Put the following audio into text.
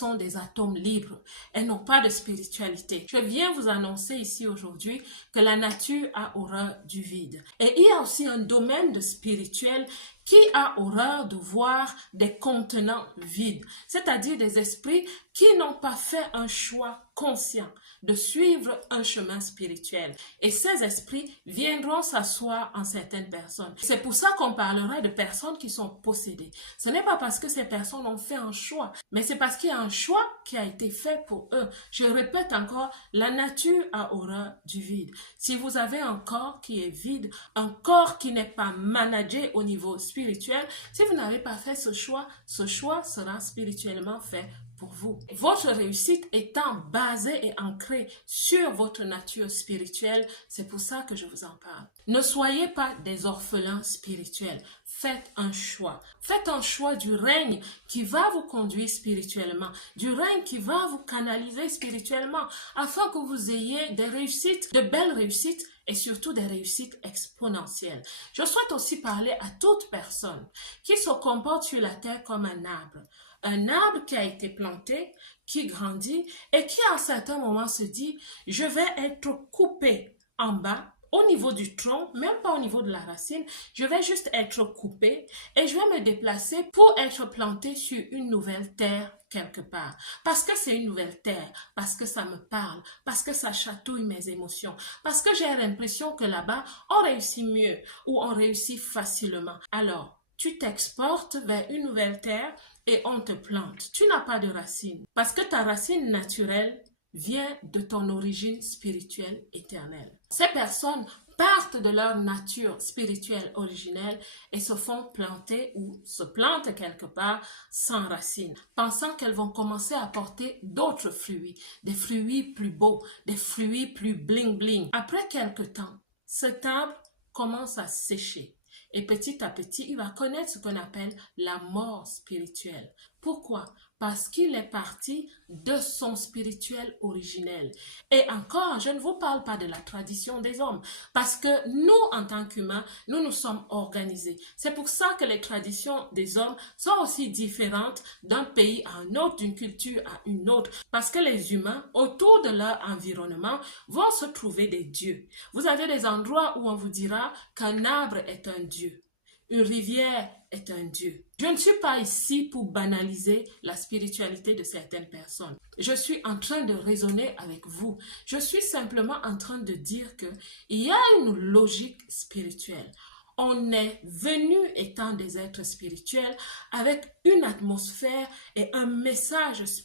sont des atomes libres. Elles n'ont pas de spiritualité. Je viens vous annoncer ici aujourd'hui que la nature a horreur du vide. Et il y a aussi un domaine de spirituel qui a horreur de voir des contenants vides, c'est-à-dire des esprits qui n'ont pas fait un choix conscient de suivre un chemin spirituel. Et ces esprits viendront s'asseoir en certaines personnes. C'est pour ça qu'on parlerait de personnes qui sont possédées. Ce n'est pas parce que ces personnes ont fait un choix, mais c'est parce qu'il y a un choix qui a été fait pour eux. Je répète encore, la nature a horreur du vide. Si vous avez un corps qui est vide, un corps qui n'est pas managé au niveau spirituel, si vous n'avez pas fait ce choix sera spirituellement fait pour vous. Votre réussite étant basée et ancrée sur votre nature spirituelle, c'est pour ça que je vous en parle. Ne soyez pas des orphelins spirituels. Faites un choix. Faites un choix du règne qui va vous conduire spirituellement, du règne qui va vous canaliser spirituellement, afin que vous ayez des réussites, de belles réussites, et surtout des réussites exponentielles. Je souhaite aussi parler à toute personne qui se comporte sur la terre comme un arbre. Un arbre qui a été planté, qui grandit et qui à un certain moment se dit « je vais être coupé en bas ». Au niveau du tronc, même pas au niveau de la racine, je vais juste être coupé et je vais me déplacer pour être planté sur une nouvelle terre quelque part. Parce que c'est une nouvelle terre, parce que ça me parle, parce que ça chatouille mes émotions, parce que j'ai l'impression que là-bas, on réussit mieux ou on réussit facilement. Alors, tu t'exportes vers une nouvelle terre et on te plante. Tu n'as pas de racine parce que ta racine naturelle vient de ton origine spirituelle éternelle. Ces personnes partent de leur nature spirituelle originelle et se font planter ou se plantent quelque part sans racines, pensant qu'elles vont commencer à porter d'autres fruits, des fruits plus beaux, des fruits plus bling bling. Après quelque temps, cet arbre commence à sécher. Et petit à petit, il va connaître ce qu'on appelle la mort spirituelle. Pourquoi? Parce qu'il est parti de son spirituel originel. Et encore, je ne vous parle pas de la tradition des hommes, parce que nous, en tant qu'humains, nous sommes organisés. C'est pour ça que les traditions des hommes sont aussi différentes d'un pays à un autre, d'une culture à une autre, parce que les humains, autour de leur environnement, vont se trouver des dieux. Vous avez des endroits où on vous dira qu'un arbre est un dieu. Une rivière est un dieu. Je ne suis pas ici pour banaliser la spiritualité de certaines personnes. Je suis en train de raisonner avec vous. Je suis simplement en train de dire qu'il y a une logique spirituelle. On est venu étant des êtres spirituels avec une atmosphère et un message spirituel